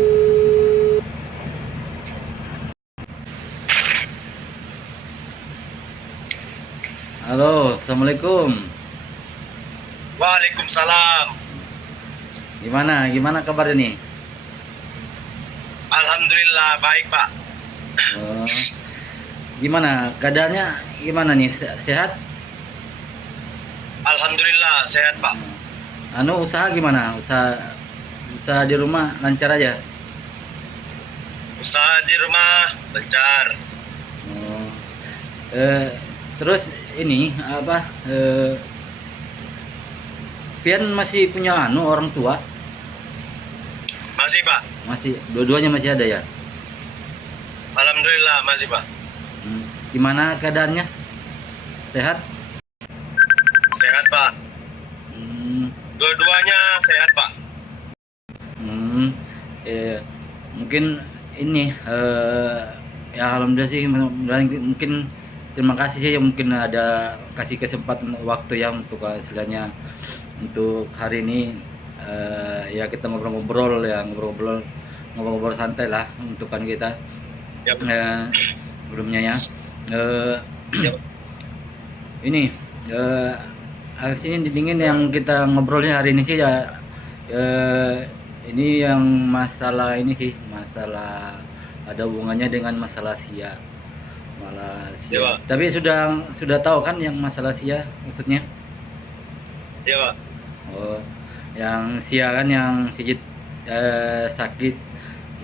Halo, assalamualaikum. Waalaikumsalam. Gimana kabar ini? Alhamdulillah baik Pak. Oh, gimana keadaannya? Gimana nih? Sehat? Alhamdulillah sehat Pak. Usaha gimana? Usaha di rumah lancar aja. Usaha di rumah lancar. Oh, eh, terus ini apa? Pian masih punya orang tua? Masih Pak. Masih, dua-duanya masih ada ya? Alhamdulillah masih Pak. Gimana keadaannya? Sehat? Sehat Pak. Hmm, Dua-duanya sehat Pak. hmm, eh, mungkin ini ya alhamdulillah sih, mungkin terima kasih sih yang mungkin ada kasih kesempatan waktu ya untuk istilahnya untuk hari ini, ya kita ngobrol-ngobrol ya, ngobrol-ngobrol santai lah untuk kan kita Ya, Pak. sebelumnya ya, eh, Ya, ini sini dingin yang kita ngobrolnya hari ini sih ya, ini yang masalah ini sih, masalah ada hubungannya dengan masalah ya Malaysia. Pak. Tapi sudah tahu kan yang masalah Sia maksudnya? Ya Pak. Oh, yang Sia kan yang Sigit sakit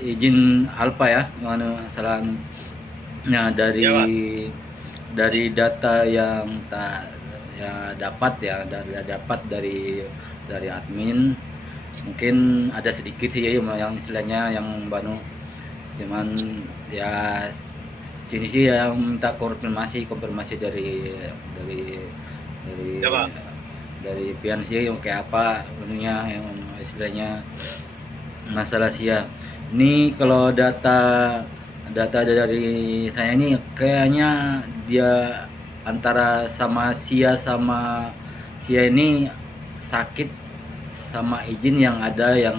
izin Alpa ya, mana masalah. Nah, Ya Pak. dari data yang tak ya dapat dari admin, mungkin ada sedikit sih ya yang istilahnya yang Banu, cuman ya sini sih yang minta konfirmasi dari dari Ya Pak. dari pian sih yang kayak apa menunya yang istilahnya masalah sia ini. Kalau data dari saya ini kayaknya dia antara sama sia ini sakit sama izin yang ada yang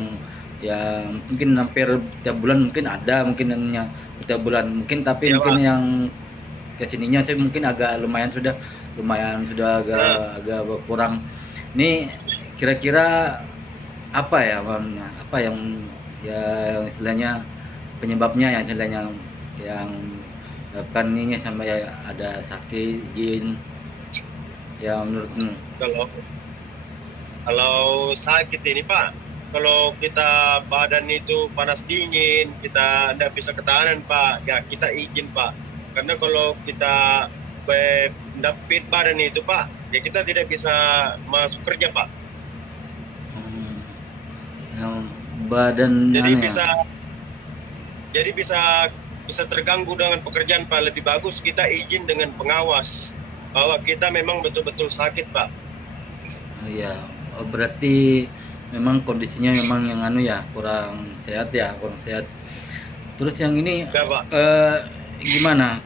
mungkin hampir tiap bulan, mungkin ada mungkin hanya tiap bulan mungkin, tapi Ya mungkin Pak. yang kesininya saya mungkin agak lumayan sudah Nah, agak berkurang. Ini kira-kira apa ya Bang? Apa ya yang istilahnya penyebabnya, yang istilahnya yang menyebabkan ini sampai ada sakit izin ya menurutmu? kalau kalau sakit ini Pak, kalau kita badan itu panas dingin, kita tidak bisa ketahanan Pak, ya kita izin Pak. Karena kalau kita fit badan itu Pak, ya kita tidak bisa masuk kerja Pak. Hmm, yang badan Jadi anu ya. bisa jadi bisa bisa terganggu dengan pekerjaan Pak. Lebih bagus kita izin dengan pengawas bahwa kita memang betul-betul sakit Pak. Oh iya, oh, berarti memang kondisinya memang yang anu ya, kurang sehat ya, kurang sehat. Terus yang ini Ya Pak. gimana?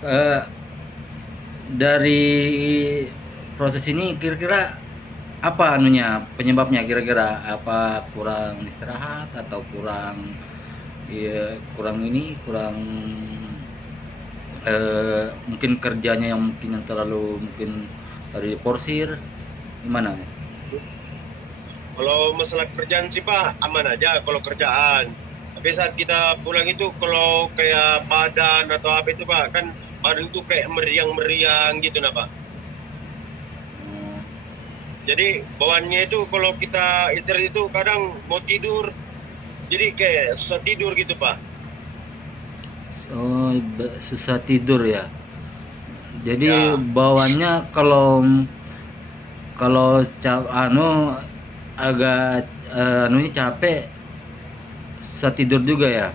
Dari proses ini kira-kira apa anunya, penyebabnya kira-kira apa, kurang istirahat atau kurang ya, kurang mungkin kerjanya yang mungkin yang terlalu mungkin dari porsir gimana? Kalau masalah kerjaan sih Pak aman aja kalau kerjaan. Tapi saat kita pulang itu kalau kayak badan atau apa itu Pak, kan badan itu kayak meriang-meriang gitu nah Pak. Hmm. Jadi bawaannya itu kalau kita istirahat itu kadang mau tidur, jadi kayak susah tidur gitu Pak. Oh, susah tidur ya. Jadi Ya, bawaannya kalau kalau agak anunya capek, susah tidur juga ya.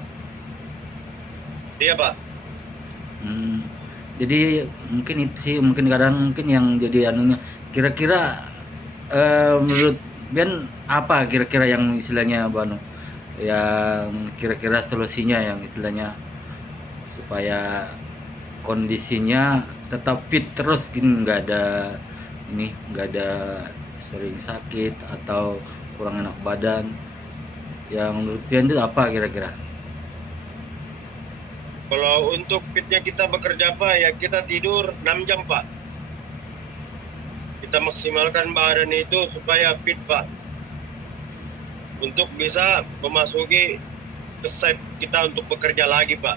iya Pak. Hmm, jadi mungkin itu sih, mungkin kadang mungkin yang jadi anunya. Kira-kira menurut Ben apa kira-kira yang istilahnya Banu, yang kira-kira solusinya yang istilahnya supaya kondisinya tetap fit terus gini, nggak ada sering sakit atau kurang enak badan, yang menurut Ben itu apa kira-kira? Kalau untuk fitnya kita bekerja Pak, ya kita tidur 6 jam Pak. Kita maksimalkan badan itu supaya fit Pak. Untuk bisa memasuki ke site kita untuk bekerja lagi Pak.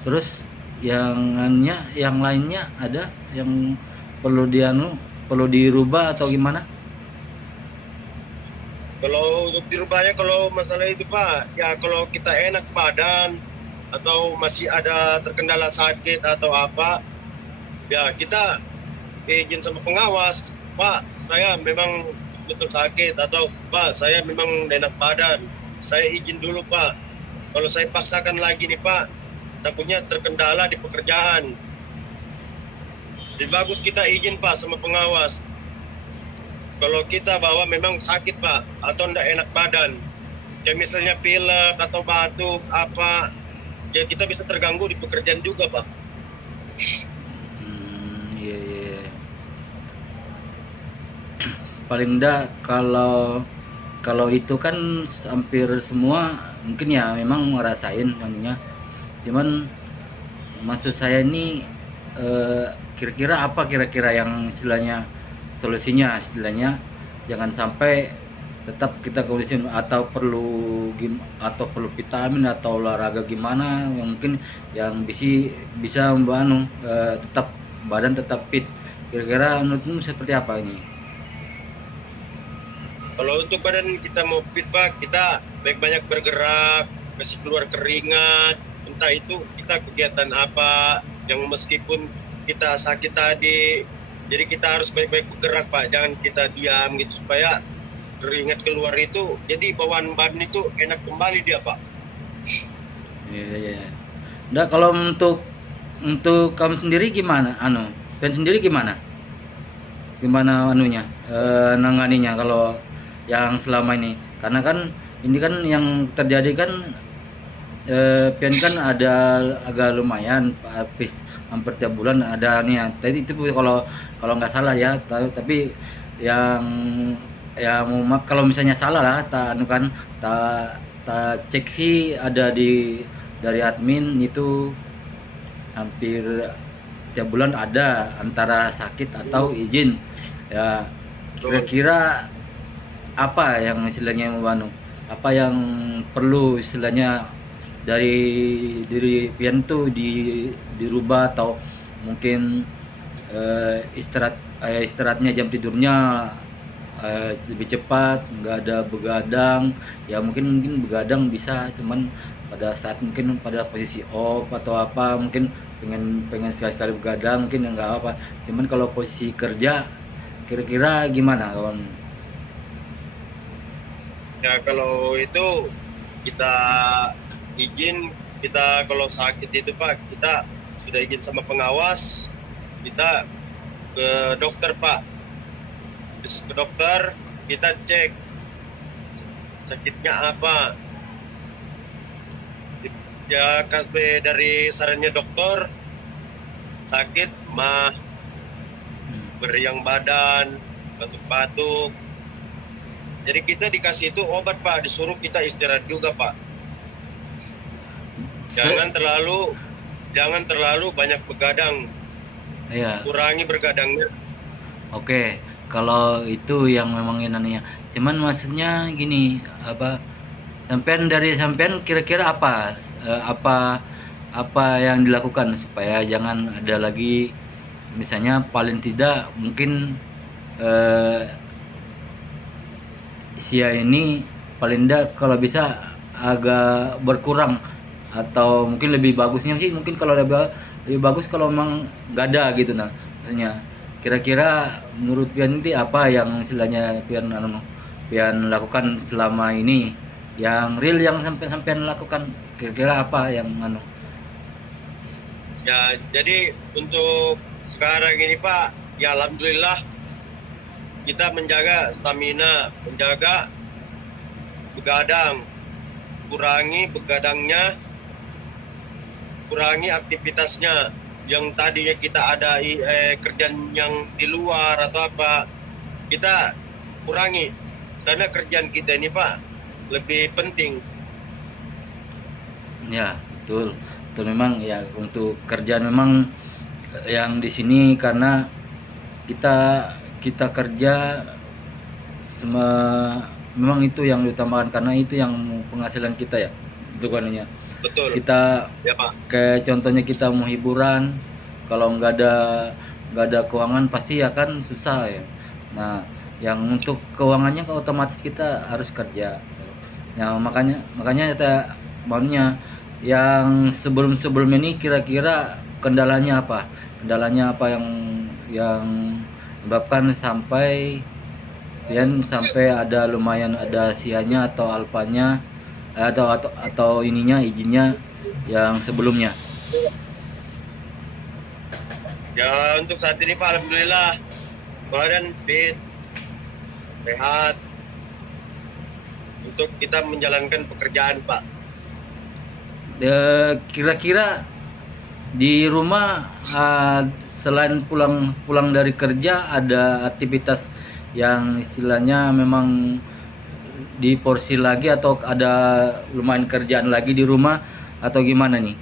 Terus yang lainnya ada yang perlu dirubah atau gimana? Kalau untuk dirubahnya, kalau masalah itu Pak, ya kalau kita enak badan atau masih ada terkendala sakit atau apa, ya kita izin sama pengawas, Pak, saya memang betul sakit, atau Pak, saya memang enak badan, saya izin dulu Pak. Kalau saya paksakan lagi nih Pak, takutnya terkendala di pekerjaan. Jadi bagus kita izin Pak sama pengawas. Kalau kita bawa memang sakit Pak, atau enggak enak badan, kayak misalnya pilek atau batuk apa, ya kita bisa terganggu di pekerjaan juga Pak. Iya, iya. Paling enggak kalau kalau itu kan hampir semua mungkin ya memang ngerasain nantinya. Cuman maksud saya ini eh, kira-kira apa kira-kira yang istilahnya solusinya istilahnya jangan sampai tetap kita kondisi atau perlu vitamin atau olahraga gimana yang mungkin yang bisa tetap badan tetap fit. Kira-kira menurutmu seperti apa ini? Kalau untuk badan kita mau fit Pak, kita baik-banyak bergerak, kasih keluar keringat, entah itu kita kegiatan apa, yang meskipun kita sakit tadi, jadi kita harus baik-baik bergerak Pak, jangan kita diam gitu, supaya keringat keluar itu, jadi bawaan badan itu enak kembali dia Pak. Iya, iya. Nah, kalau untuk kamu sendiri gimana? Ben sendiri gimana? Gimana nanganinya kalau yang selama ini? Karena kan ini kan yang terjadi kan Pian kan ada agak lumayan habis hampir tiap bulan ada nih ya. Tadi itu kalau kalau nggak salah ya, tapi yang ya mau maaf kalau misalnya salah lah, tak anu kan tak tak cek sih ada dari admin itu hampir tiap bulan ada antara sakit atau izin. Ya kira-kira apa yang istilahnya apa yang perlu istilahnya dari diri pian tuh dirubah atau mungkin istirahatnya jam tidurnya lebih cepat, nggak ada begadang. Ya mungkin begadang bisa, cuman pada saat mungkin pada posisi off atau apa mungkin pengen pengen sekali-sekali begadang mungkin ya nggak apa, cuman kalau posisi kerja kira-kira gimana kawan? Ya kalau itu kita izin, kita kalau sakit itu Pak, kita sudah izin sama pengawas, kita ke dokter Pak. Terus ke dokter, kita cek sakitnya apa. Ya dari sarannya dokter, sakit mah, meriang badan, batuk-batuk. Jadi kita dikasih itu obat Pak, disuruh kita istirahat juga Pak. Jangan terlalu banyak begadang, Iya. kurangi bergadangnya. Oke, kalau itu yang memang inannya. Cuman maksudnya gini, apa sampean kira-kira apa yang dilakukan supaya jangan ada lagi misalnya paling tidak mungkin eh, Sia ini paling tidak kalau bisa agak berkurang atau mungkin lebih bagusnya sih mungkin kalau lebih bagus kalau memang gak ada gitu nah maksudnya kira-kira menurut Pian itu apa yang istilahnya Pian lakukan selama ini yang real yang sampai lakukan kira-kira apa yang Ya, jadi untuk sekarang ini Pak, ya alhamdulillah kita menjaga stamina, menjaga begadang, kurangi begadangnya, kurangi aktivitasnya. Yang tadinya kita ada kerjaan yang di luar atau apa, kita kurangi. Karena kerjaan kita ini Pak, lebih penting. Ya, betul. Betul memang ya untuk kerjaan memang yang di sini karena kita kita kerja semua memang itu yang diutamakan karena itu yang penghasilan kita ya. Itu kan ya. Betul. Kita Ya, Pak. kayak contohnya kita mau hiburan, kalau nggak ada keuangan pasti akan susah ya. Nah, yang untuk keuangannya kan otomatis kita harus kerja. Nah, makanya makanya kita maunya yang sebelum ini kira-kira kendalanya apa? Kendalanya apa yang menyebabkan sampai ada lumayan ada sianya atau alpanya atau ininya izinnya yang sebelumnya. Ya, untuk saat ini Pak, alhamdulillah badan fit, sehat untuk kita menjalankan pekerjaan Pak. Kira-kira di rumah selain pulang pulang dari kerja ada aktivitas yang istilahnya memang diporsi lagi atau ada lumayan kerjaan lagi di rumah atau gimana nih?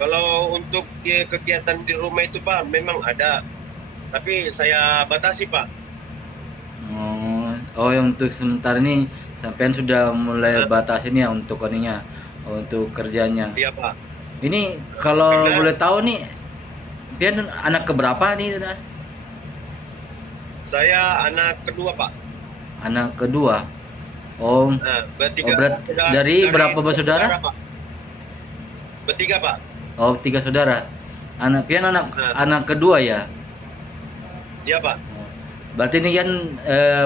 Kalau untuk kegiatan di rumah itu Pak, memang ada, tapi saya batasi Pak. Oh, yang untuk sementara ini sampean sudah mulai Nah, batasin ya untuk ininya, untuk kerjanya. iya Pak, Ini kalau karena boleh tahu nih, pian anak keberapa nih? saya anak kedua Pak. Anak kedua. Oh, Nah, oh dari berapa tiga saudara bersaudara? Pak. Bertiga Pak. Oh, tiga saudara. Pian anak Nah, anak kedua ya. iya Pak. Oh. Berarti ini kan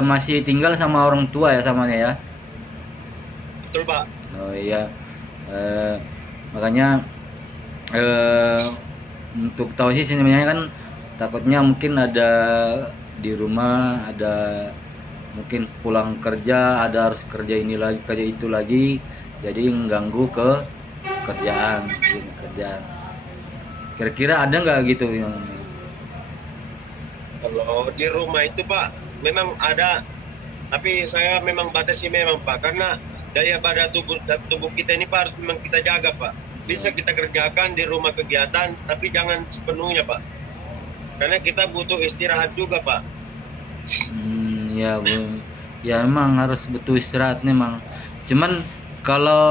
masih tinggal sama orang tua ya samanya ya. Betul Pak. Oh iya. Eh, makanya eh, untuk tahu sih sebenarnya kan takutnya mungkin ada di rumah ada mungkin pulang kerja ada harus kerja ini lagi kerja itu lagi jadi mengganggu ke kerjaan kira-kira ada nggak gitu yang Kalau di rumah itu Pak, memang ada, tapi saya memang batasi memang Pak, karena daya pada tubuh kita ini Pak harus memang kita jaga Pak. Bisa kita kerjakan di rumah kegiatan, tapi jangan sepenuhnya Pak. Karena kita butuh istirahat juga Pak. ya ya emang harus butuh istirahat memang cuman kalau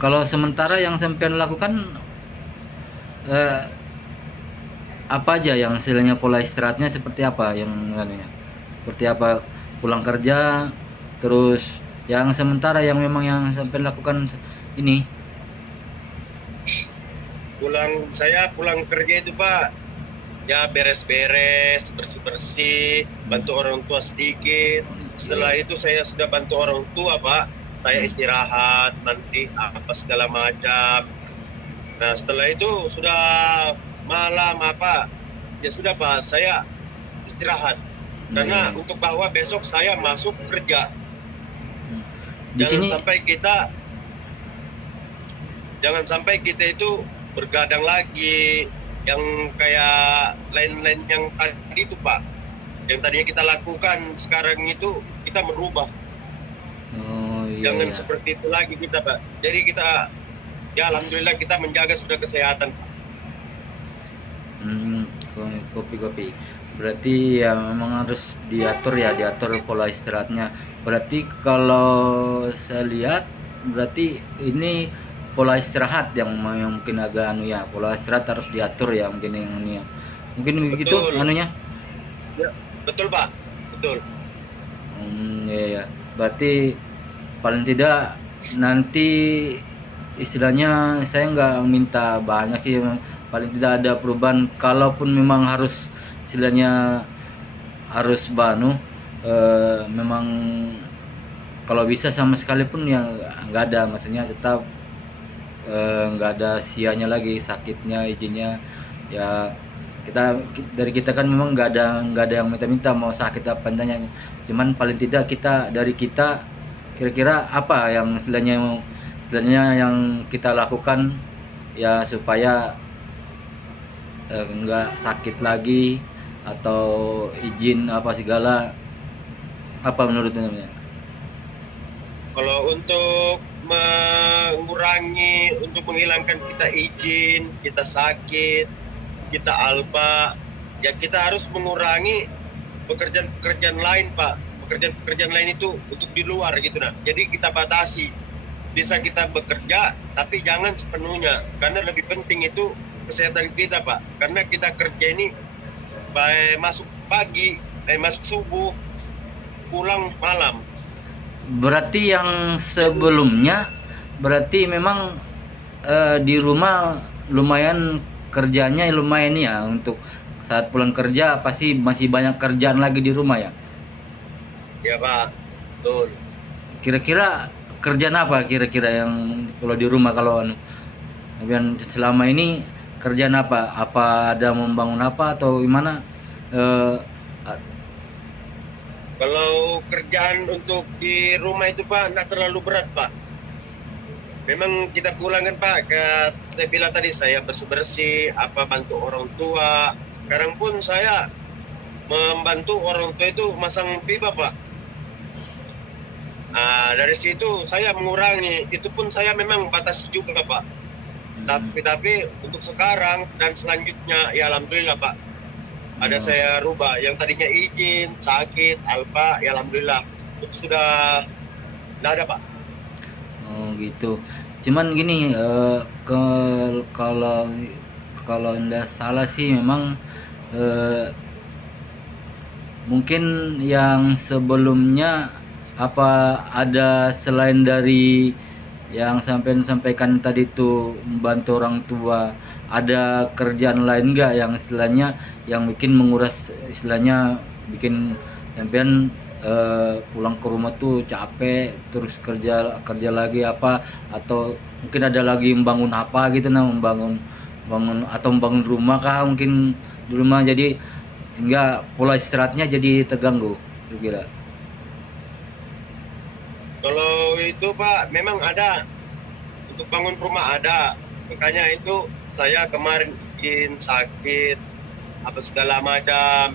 kalau sementara yang sampean lakukan eh, apa aja yang istilahnya pola istirahatnya seperti apa yang anunya seperti apa pulang kerja terus yang sementara yang memang yang sampai lakukan ini. Saya pulang kerja itu Pak, ya beres-beres, bersih-bersih, bantu orang tua sedikit. Setelah itu saya sudah bantu orang tua Pak, saya istirahat, nanti apa segala macam. Nah setelah itu sudah malam apa, ya sudah Pak, saya istirahat. Karena untuk bahwa besok saya masuk kerja. Di sini Jangan sampai kita itu bergadang lagi yang kayak lain-lain yang tadi itu Pak. Yang tadinya kita lakukan sekarang itu kita merubah. oh iya Jangan iya. seperti itu lagi kita Pak. Jadi kita ya alhamdulillah kita menjaga sudah kesehatan Pak. Hmm, kopi berarti ya memang harus diatur pola istirahatnya berarti kalau saya lihat berarti ini pola istirahat yang mungkin agak anu ya pola istirahat harus diatur ya mungkin yang ini ya mungkin begitu Betul. anunya. Ya, betul Pak. Betul. Ya, ya berarti paling tidak nanti istilahnya saya nggak minta banyak sih paling tidak ada perubahan kalaupun memang harus istilahnya harus memang kalau bisa sama sekali pun ya nggak ada maksudnya tetap nggak ada sianya lagi sakitnya izinnya ya dari kita kan memang nggak ada yang minta-minta mau sakit apa enggaknya cuman paling tidak dari kita kira-kira apa yang istilahnya yang kita lakukan ya supaya nggak sakit lagi atau izin apa segala apa menurut namanya Kalau untuk mengurangi, untuk menghilangkan kita izin, kita sakit, kita alpa, ya kita harus mengurangi pekerjaan-pekerjaan lain, Pak. Pekerjaan-pekerjaan lain itu untuk di luar gitu nah. Jadi kita batasi. Bisa kita bekerja, tapi jangan sepenuhnya. Karena lebih penting itu kesehatan kita, Pak. Karena kita kerja ini baik masuk pagi, masuk subuh, pulang malam. Berarti yang Jadi sebelumnya berarti memang di rumah lumayan kerjanya lumayan ya untuk saat pulang kerja pasti masih banyak kerjaan lagi di rumah ya. ya Pak, betul. Kira-kira kerjaan apa kira-kira yang kalau di rumah kalau anu yang selama ini kerjaan apa? Apa ada membangun apa atau gimana? Eh, a- Kalau kerjaan untuk di rumah itu Pak, nggak terlalu berat Pak. Memang kita pulang kan Pak, saya bilang tadi saya bersih-bersih, apa bantu orang tua. Sekarang pun saya membantu orang tua itu masang pipa Pak. Nah, dari situ saya mengurangi, itu pun saya memang batasi juga Pak. Tapi untuk sekarang dan selanjutnya ya alhamdulillah Pak. Ada oh, saya rubah yang tadinya izin, sakit, alpa, ya alhamdulillah itu sudah tidak ada Pak. oh gitu. Cuman gini kalau kalau nggak salah sih memang eh, mungkin yang sebelumnya apa ada selain dari yang sampai sampaikan tadi itu membantu orang tua, ada kerjaan lain nggak yang istilahnya yang bikin menguras istilahnya bikin sampean pulang ke rumah tuh capek terus kerja kerja lagi apa atau mungkin ada lagi membangun apa gitu nah membangun bangun atau membangun rumah kah mungkin di rumah jadi sehingga pola istirahatnya jadi terganggu kira-kira. Kalau itu Pak, memang ada untuk bangun rumah ada. Makanya itu saya kemarin izin sakit apa segala macam.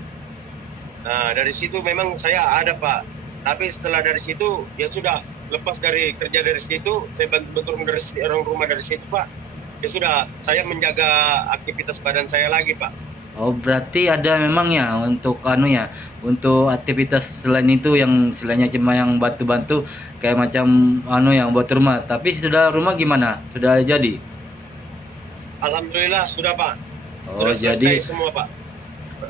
Nah dari situ memang saya ada Pak. Tapi setelah dari situ ya sudah lepas dari kerja dari situ, saya bantu dari orang rumah dari situ Pak. Ya sudah, saya menjaga aktivitas badan saya lagi Pak. Oh, berarti ada memang ya untuk anu ya, untuk aktivitas selain itu yang selainnya cuma yang bantu-bantu kayak macam anu yang buat rumah. Tapi sudah rumah gimana? Sudah jadi? Alhamdulillah sudah Pak. Oh, Sudah jadi selesai semua Pak.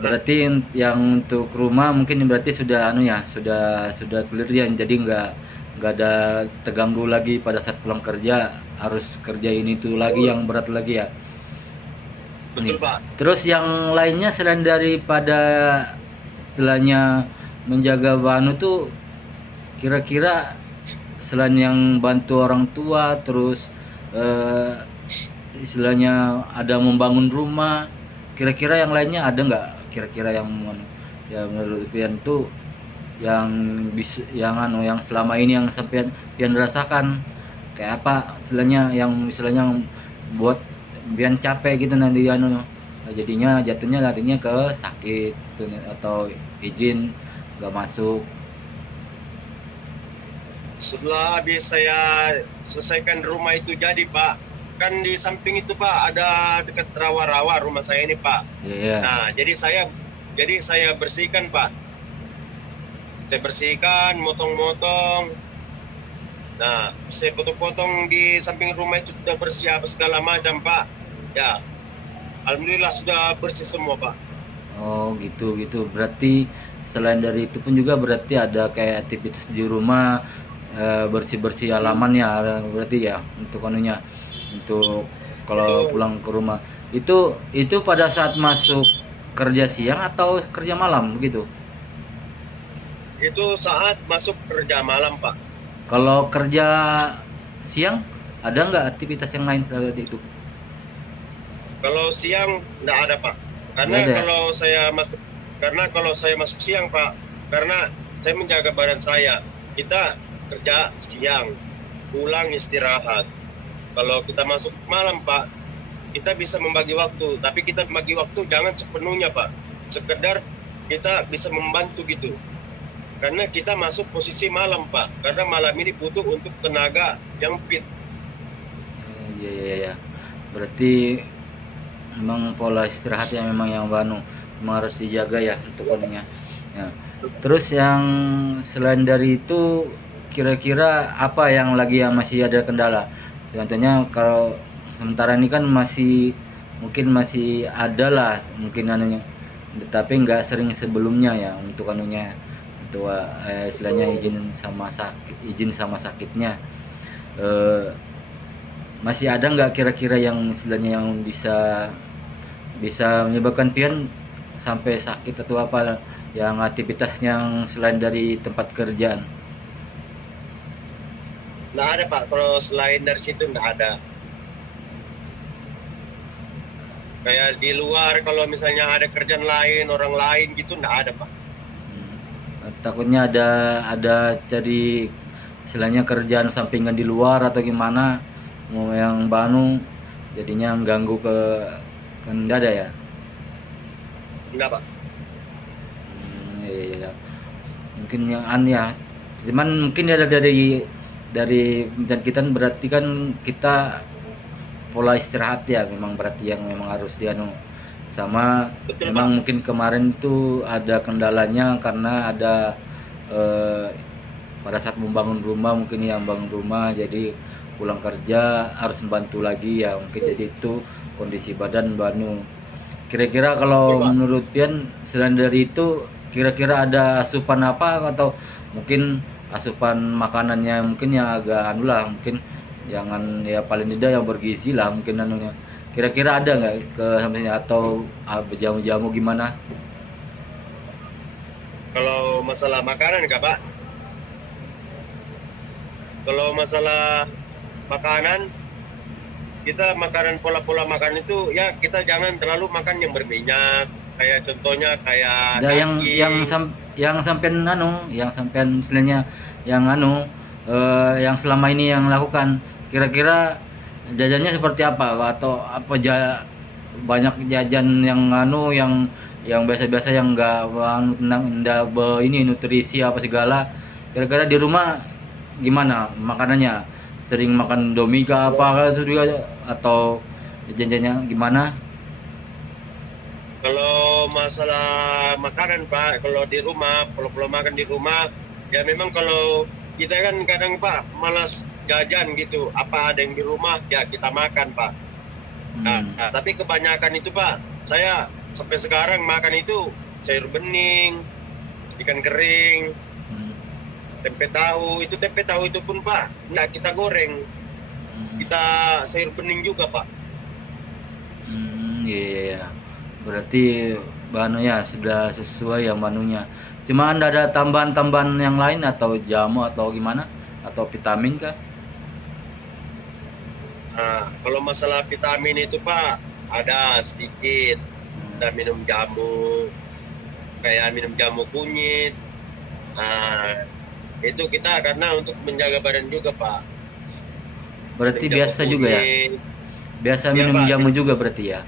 berarti yang untuk rumah mungkin berarti sudah anu ya, sudah clear ya. Jadi nggak ada terganggu lagi pada saat pulang kerja harus kerja ini tuh lagi yang berat lagi ya. Nih. Betul Pak. Terus yang lainnya selain daripada istilahnya menjaga Banu tuh kira-kira selain yang bantu orang tua terus eh, istilahnya ada membangun rumah kira-kira yang lainnya ada nggak kira-kira yang menurut pian tuh yang bisa yang anu yang selama ini yang sampai pian rasakan kayak apa istilahnya yang istilahnya buat pian capek gitu nanti anu jadinya jatuhnya larinya ke sakit gitu, atau izin nggak masuk. Setelah habis saya selesaikan rumah itu jadi Pak, kan di samping itu Pak ada dekat rawa-rawa rumah saya ini Pak. Iya, yeah. Nah, jadi saya bersihkan Pak. Saya bersihkan, motong-motong. Nah, saya potong-potong di samping rumah itu sudah bersih apa segala macam Pak. Ya, alhamdulillah sudah bersih semua Pak. Oh gitu gitu. Berarti selain dari itu pun juga berarti ada kayak aktivitas di rumah bersih-bersih halaman ya berarti ya untuk anunya untuk kalau Itu pulang ke rumah. Itu pada saat masuk kerja siang atau kerja malam begitu? itu saat masuk kerja malam Pak. Kalau kerja siang ada nggak aktivitas yang lain selain itu? Kalau siang enggak ada Pak. Nggak ada. Karena kalau saya masuk siang Pak, karena saya menjaga badan saya. Kita kerja siang, pulang istirahat. Kalau kita masuk malam Pak, kita bisa membagi waktu, tapi kita membagi waktu jangan sepenuhnya Pak. Sekedar kita bisa membantu gitu. karena kita masuk posisi malam Pak, karena malam ini butuh untuk tenaga yang fit. Iya iya iya. Berarti memang pola istirahat yang memang yang memang harus dijaga ya untuk anunya. Ya. Terus yang selain dari itu kira-kira apa yang lagi yang masih ada kendala? Contohnya kalau sementara ini kan masih mungkin masih ada lah mungkin anunya, tetapi nggak sering sebelumnya ya untuk anunya, untuk istilahnya izin sama sakitnya. Eh, Masih ada nggak kira-kira yang istilahnya yang bisa bisa menyebabkan pian sampai sakit atau apa yang aktivitas yang selain dari tempat kerjaan? Nggak ada Pak, kalau selain dari situ nggak ada. Kayak di luar kalau misalnya ada kerjaan lain, orang lain gitu nggak ada Pak. Takutnya ada jadi istilahnya kerjaan sampingan di luar atau gimana mau yang Banu jadinya ganggu ke kan nggak ada ya. Nggak Pak. Iya, iya. Mungkin yang ya cuman mungkin ada dari dan kita berarti kan kita pola istirahat ya memang berarti yang memang harus dianu sama Betul Pak. memang mungkin kemarin itu ada kendalanya karena ada eh, pada saat membangun rumah mungkin yang bangun rumah jadi pulang kerja harus membantu lagi ya mungkin jadi itu kondisi badan Banu. Kira-kira Betul kalau Pak. menurut Pian selain dari itu kira-kira ada asupan apa atau mungkin asupan makanannya mungkin yang agak anu lah mungkin jangan ya paling tidak yang bergizi lah mungkin anunya. Kira-kira ada nggak ke sampingnya atau berjamu-jamu gimana? Kalau masalah makanan nggak Pak. Kalau masalah makanan, kita makanan pola-pola makan itu ya kita jangan terlalu makan yang berminyak. Kayak contohnya kayak Ada daging. yang sampean anu, yang sampean istilahnya yang anu yang selama ini yang lakukan kira-kira jajannya seperti apa atau apa banyak jajan yang anu yang biasa-biasa yang enggak anu tentang enggak ini nutrisi apa segala. Kira-kira di rumah gimana makanannya? Sering makan Domika apa itu juga atau jajannya gimana? Kalau masalah makanan Pak, kalau di rumah, kalau makan di rumah, ya memang kalau kita kan kadang Pak malas jajan gitu. Apa ada yang di rumah ya kita makan Pak. Hmm. Tapi kebanyakan itu Pak, saya sampai sekarang makan itu sayur bening, ikan kering, Hmm. tempe tahu itu pun Pak, nggak kita goreng, Hmm. kita sayur bening juga Pak. Iya, iya, iya. Berarti bahannya sudah sesuai ya menunya. Cuma Anda ada tambahan-tambahan yang lain atau jamu atau gimana? Atau vitamin kah? Nah, kalau masalah vitamin itu Pak, ada sedikit, Hmm. ada minum jamu, kayak minum jamu kunyit. Nah, itu kita karena untuk menjaga badan juga Pak. Berarti Minum jamu biasa juga ya? kunyit, Biasa ya minum Pak, jamu juga berarti ya?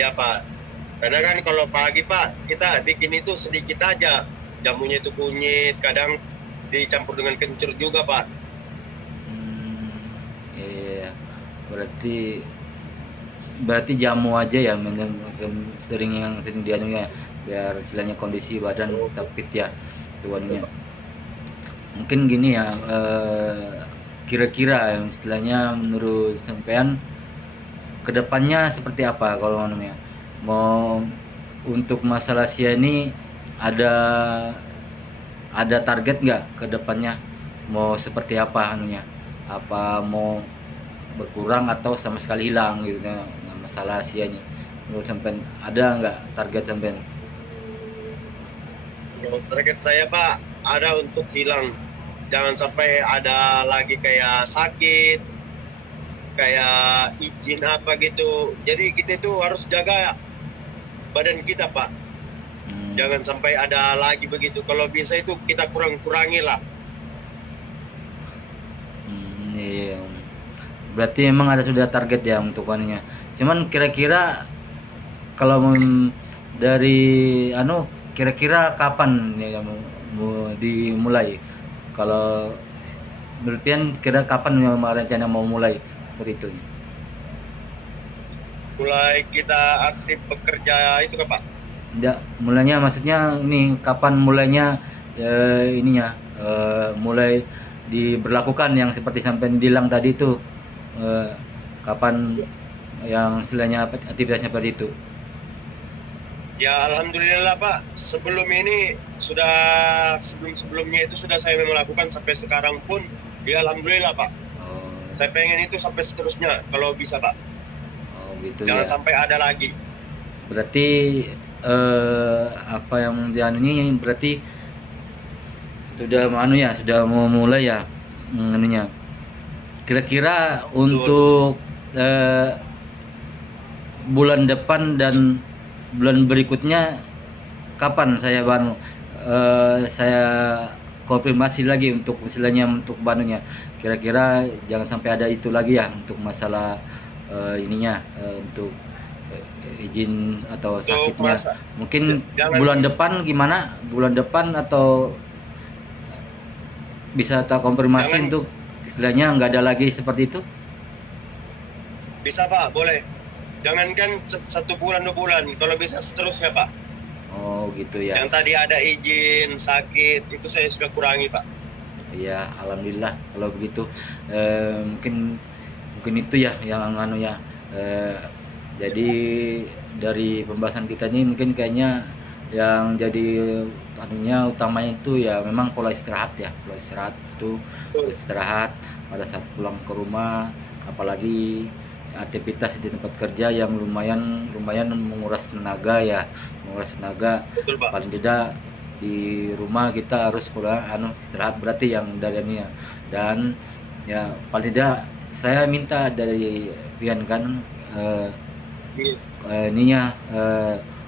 ya Pak. Karena kan kalau pagi Pak, kita bikin itu sedikit aja. Jamunya itu kunyit, kadang dicampur dengan kencur juga Pak. Hmm. Iya, iya, iya. Berarti berarti jamu aja ya sering yang sering dianunya biar istilahnya kondisi badan tetap fit ya tuannya. Mungkin gini ya kira-kira yang istilahnya menurut sampean kedepannya seperti apa kalau namanya mau untuk masalah Sia ini ada ada target nggak kedepannya mau seperti apa anunya apa mau berkurang atau sama sekali hilang gitu ya masalah Sia ini menurut sampean ada nggak target sampean? Kalau target saya Pak, ada untuk hilang. Jangan sampai ada lagi kayak sakit, kayak izin apa gitu. Jadi kita itu harus jaga badan kita Pak. Hmm. Jangan sampai ada lagi begitu. Kalau bisa itu kita kurang-kurangi lah. Iya. Berarti emang ada sudah target ya untuk anunya. Cuman kira-kira kalau dari anu kira-kira kapan ya kamu dimulai? Kalau menurut Pian kira kapan memang rencana mau mulai seperti itu? Mulai kita aktif bekerja itu kan Pak? Tidak, mulainya maksudnya ini kapan mulainya ininya mulai diberlakukan yang seperti sampai bilang tadi itu eh, kapan yang istilahnya aktivitasnya seperti itu? Ya alhamdulillah Pak, sebelum ini sudah sebelumnya itu sudah saya melakukan sampai sekarang pun, ya alhamdulillah Pak. Oh, Saya pengen itu sampai seterusnya kalau bisa Pak. oh gitu Jangan ya. sampai ada lagi. Berarti apa yang dianu ini berarti sudah anu ya, sudah mau mulai ya anunya. Kira-kira Betul. untuk bulan depan dan bulan berikutnya kapan saya konfirmasi lagi untuk istilahnya untuk banunya. Kira-kira jangan sampai ada itu lagi ya untuk masalah ininya untuk izin atau Untuk sakitnya. masa Mungkin jangan bulan depan gimana? Bulan depan atau bisa tak konfirmasi jangan untuk istilahnya nggak ada lagi seperti itu? bisa Pak, boleh. Jangankan 1 bulan 2 bulan, kalau bisa seterusnya Pak. Oh gitu ya. Yang tadi ada izin sakit itu saya sudah kurangi Pak. Ya, alhamdulillah kalau begitu. Mungkin mungkin itu ya yang anu ya. Eh, jadi dari pembahasan kita ini mungkin kayaknya yang jadi anunya utamanya itu ya memang pola istirahat ya. Pola istirahat itu Betul. istirahat pada saat pulang ke rumah, apalagi aktivitas di tempat kerja yang lumayan lumayan menguras tenaga ya, menguras tenaga. Betul Pak. Paling tidak di rumah kita harus pulang istirahat berarti yang dari ini ya. Dan ya paling tidak saya minta dari Pian kan Iya. ininya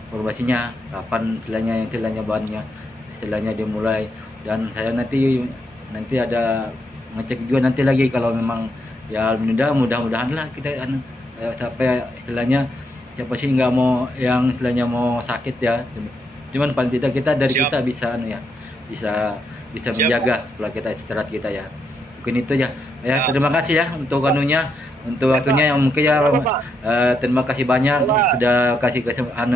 formasinya kapan istilahnya bahannya istilahnya dimulai, dan saya nanti nanti ada ngecek juga nanti lagi kalau memang ya mudah-mudahan lah kita sampai istilahnya siapa sih nggak mau yang istilahnya mau sakit ya. Cuman paling tidak kita dari Siap, kita bisa bisa bisa siap Pak. menjaga pola kita istirahat kita ya. Mungkin itu ya. Ya, Ya, terima kasih ya untuk anunya, untuk ya Pak. waktunya yang mungkin ya Sama Pak. terima kasih banyak Pak. sudah kasih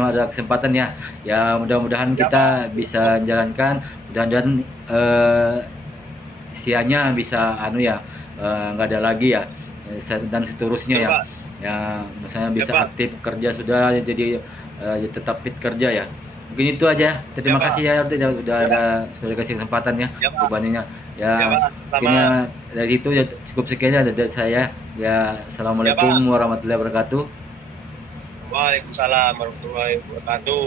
ada kesempatan ya. Ya mudah-mudahan Ya Pak. kita bisa menjalankan, mudah-mudahan sianya bisa nggak ada lagi ya, dan seterusnya Betul ya. Pak. Ya misalnya Ya bisa Pak. aktif kerja sudah jadi tetap fit kerja ya. Mungkin itu aja. Ya Terima kasih Pak. ya Arti sudah Ya, ada sudah kasih kesempatan ya ya untuk Pak. bantunya. Ya Ya Pak. Sama. mungkin ya dari itu ya cukup sekian ya dari saya. Ya Ya assalamualaikum Pak. warahmatullahi wabarakatuh. Waalaikumsalam warahmatullahi wabarakatuh.